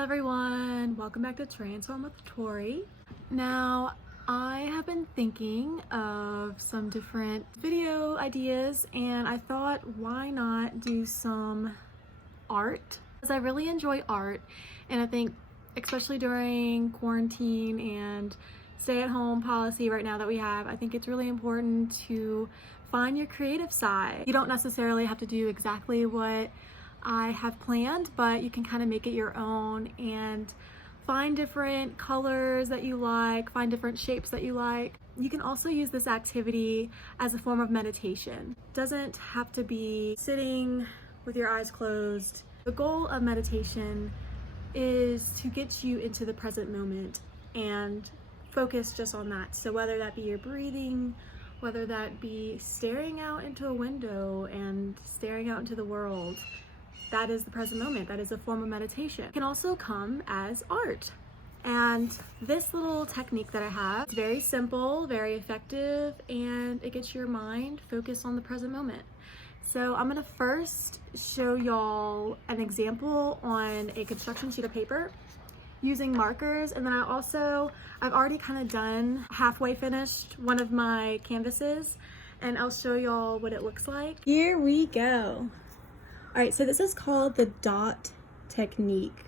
Hello everyone, welcome back to Transform with Tori. Now, I have been thinking of some different video ideas and I thought why not do some art? Because I really enjoy art and I think especially during quarantine and stay-at-home policy right now that we have, I think it's really important to find your creative side. You don't necessarily have to do exactly what I have planned, but you can kind of make it your own and find different colors that you like, find different shapes that you like. You can also use this activity as a form of meditation. It doesn't have to be sitting with your eyes closed. The goal of meditation is to get you into the present moment and focus just on that. So whether that be your breathing, whether that be staring out into a window and staring out into the world, that is the present moment. That is a form of meditation. It can also come as art. And this little technique that I have is very simple, very effective, and it gets your mind focused on the present moment. So I'm gonna first show y'all an example on a construction sheet of paper using markers, and then I've already kind of done halfway finished one of my canvases, and I'll show y'all what it looks like. Here we go. All right, so this is called the dot technique,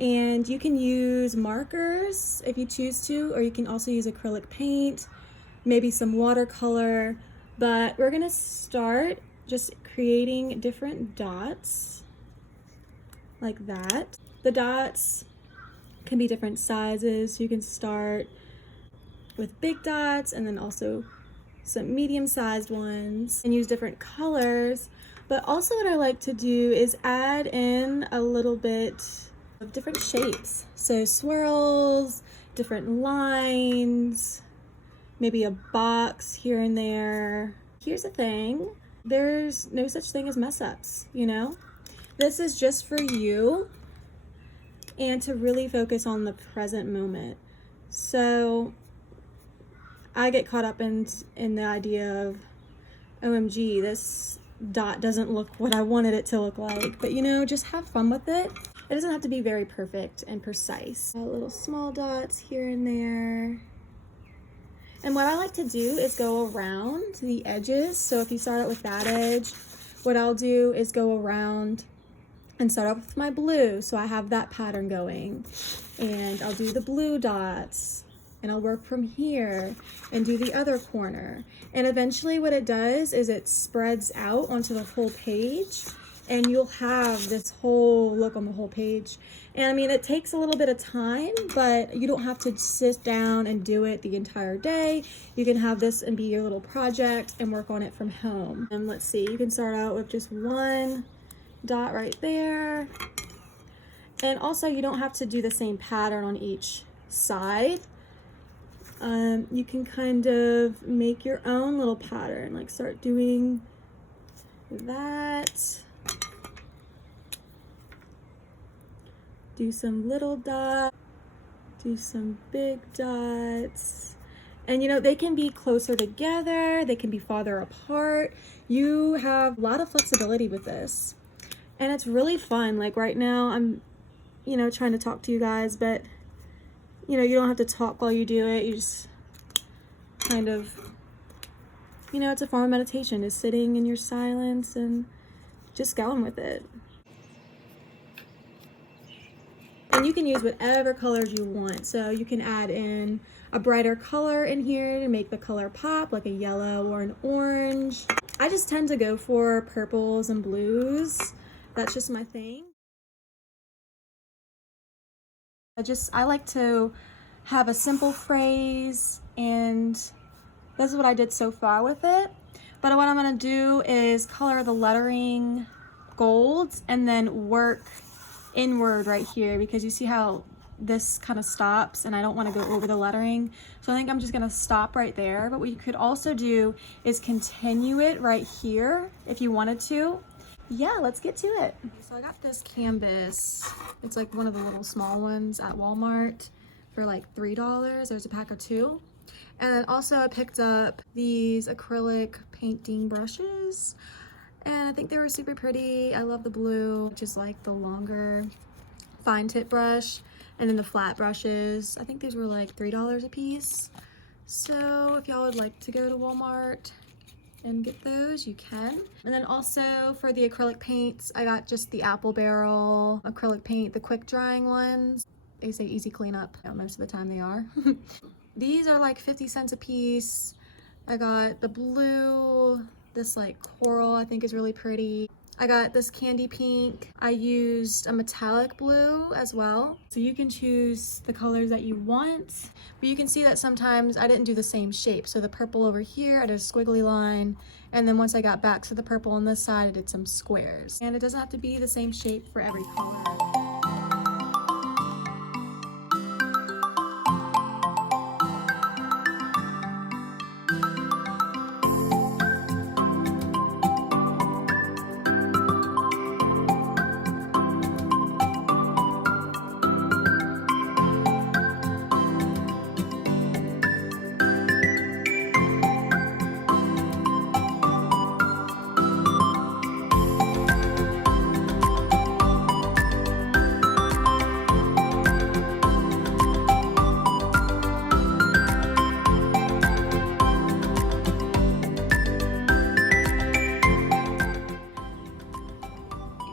and you can use markers if you choose to, or you can also use acrylic paint, maybe some watercolor, but we're gonna start just creating different dots like that. The dots can be different sizes. You can start with big dots and then also some medium-sized ones and use different colors. But also what I like to do is add in a little bit of different shapes. So swirls, different lines, maybe a box here and there. Here's the thing, there's no such thing as mess ups, you know? This is just for you and to really focus on the present moment. So I get caught up in the idea of, OMG, this dot doesn't look what I wanted it to look like, but you know, just have fun with it. It doesn't have to be very perfect and precise. Little small dots here and there. And what I like to do is go around the edges. So if you start out with that edge, what I'll do is go around and start off with my blue. So I have that pattern going, and I'll do the blue dots, and I'll work from here and do the other corner. And eventually what it does is it spreads out onto the whole page, and you'll have this whole look on the whole page. And I mean, it takes a little bit of time, but you don't have to sit down and do it the entire day. You can have this and be your little project and work on it from home. And let's see, you can start out with just one dot right there. And also you don't have to do the same pattern on each side. You can kind of make your own little pattern, like start doing that. Do some little dots, do some big dots. And you know, they can be closer together, they can be farther apart. You have a lot of flexibility with this. And it's really fun. Like right now, I'm, you know, trying to talk to you guys, but you know, you don't have to talk while you do it. You just kind of, you know, it's a form of meditation, is sitting in your silence and just going with it. And you can use whatever colors you want. So you can add in a brighter color in here to make the color pop, like a yellow or an orange. I just tend to go for purples and blues. That's just my thing. I like to have a simple phrase, and this is what I did so far with it. But what I'm gonna do is color the lettering gold and then work inward right here, because you see how this kind of stops and I don't want to go over the lettering. So I think I'm just gonna stop right there. But what you could also do is continue it right here if you wanted to. Yeah, let's get to it. So I got this canvas. It's like one of the little small ones at Walmart for like $3. There's a pack of 2. And then also I picked up these acrylic painting brushes, and I think they were super pretty. I love the blue, just like the longer fine tip brush, and then the flat brushes. I think these were like $3 a piece. So if y'all would like to go to Walmart and get those, you can. And then also for the acrylic paints, I got just the Apple Barrel acrylic paint, the quick drying ones. They say easy cleanup. Most of the time they are. These are like 50 cents a piece. I got the blue, this like coral I think is really pretty. I got this candy pink. I used a metallic blue as well. So you can choose the colors that you want, but you can see that sometimes I didn't do the same shape. So the purple over here, I did a squiggly line. And then once I got back to the purple on this side, I did some squares. And it doesn't have to be the same shape for every color.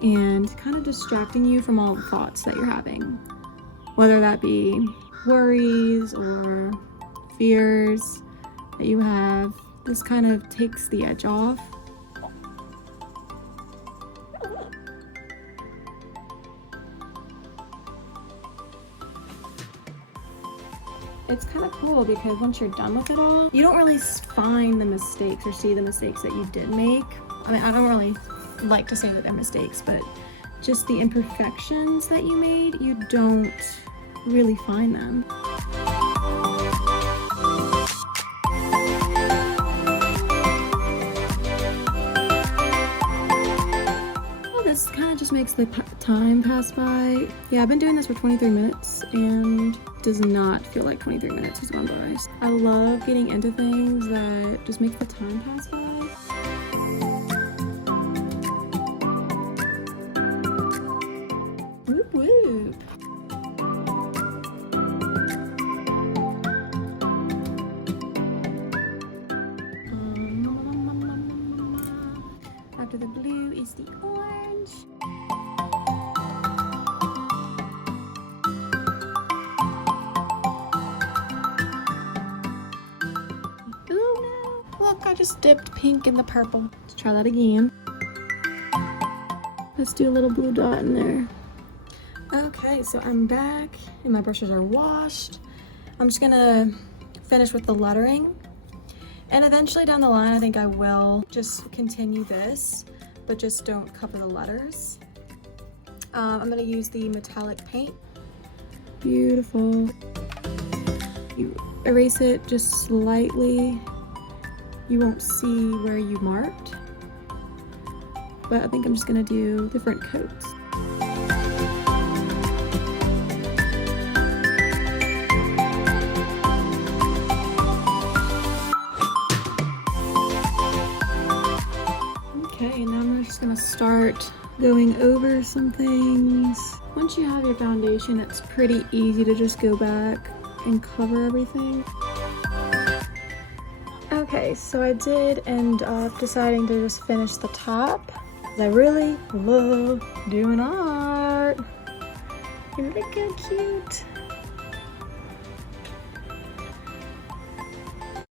And kind of distracting you from all the thoughts that you're having, whether that be worries or fears that you have. This kind of takes the edge off. It's kind of cool because once you're done with it all, you don't really find the mistakes or see the mistakes that you did make. I mean, I don't really like to say that they're mistakes, but just the imperfections that you made, you don't really find them. Well, this kind of just makes the time pass by. Yeah, I've been doing this for 23 minutes and does not feel like 23 minutes has gone by. I love getting into things that just make the time pass by. After the blue is the orange. Ooh, no. Look, I just dipped pink in the purple. Let's try that again. Let's do a little blue dot in there. Okay, so I'm back and my brushes are washed. I'm just gonna finish with the lettering. And eventually down the line, I think I will just continue this, but just don't cover the letters. I'm gonna use the metallic paint. Beautiful. You erase it just slightly. You won't see where you marked, but I think I'm just gonna do different coats. Okay, and now I'm just gonna start going over some things. Once you have your foundation, it's pretty easy to just go back and cover everything. Okay, so I did end up deciding to just finish the top. I really love doing art. And look how cute.